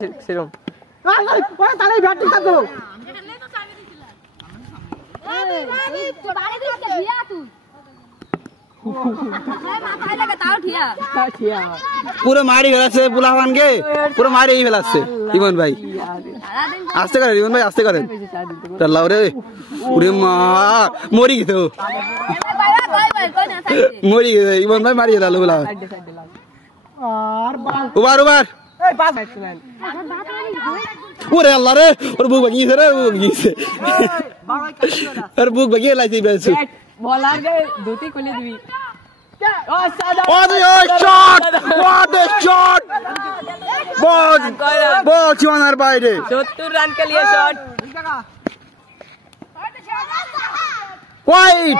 সেরকম পুরো মারি ফেলাচ্ছে পুলাহানকে, পুরো মারি ফেলাচ্ছে ইমন ভাই। আস্তে করেন ইমন ভাই, আস্তে করেন। চাল্লাও রে, পুরে মা মরি গেছে, মরি গেছে ইমন ভাই, মারি গেল পুলাহান। উবার উবার, ওরে আল্লাহ রে, ওর বুক ভাগিয়েছে রে, বুক ভাগিয়েছে, ওর বুক ভাগিয়ে লাইছে বেলছু। বলার গে দুটি খুলে দিবি। What a shot! What a shot! Ball চুয়ানার বাইরে। 70 রান के लिए shot. White!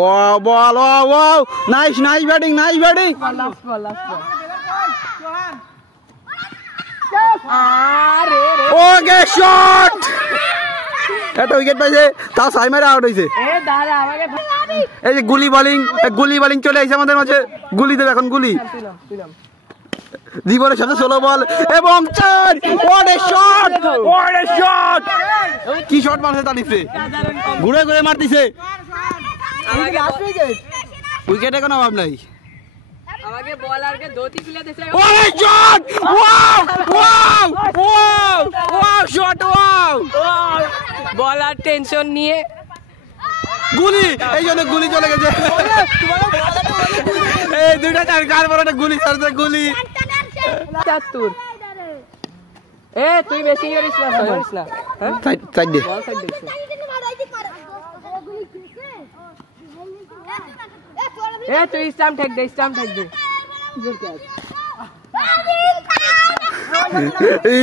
Wow, ball, wow, wow! Nice, nice batting, nice batting! Last ball. Okay, shot! এটা উইকেট পাইছে, তাও সাইমারে আউট হইছে। এই যে গুলি বোলিং চলে আসছে আমাদের মাঝে। গুলি দেবে এখন, গুলি জীবনের সাথে 16 বল এবং 4। What a shot, what a shot! কি শট মারছে তানিফে, ঘুরে ঘুরে মারতিছে। উইকেটে কোনো অভাব নাই। আমাকে বলার কে দুটি খুলে দিছে। What a shot! Wow wow wow wow shot, wow! বলার টেনশন নিয়ে গুলি, এই জন্য গুলি চলে গেছে। এই দুইটা কার পর একটা গুলি ছাড়ছে, গুলি। 74। এ তুই বেশি করিস না, হ্যাঁ সাইড দে। বল সাইড দিছ। এ তুই স্টাম্প ঠেক দে। এই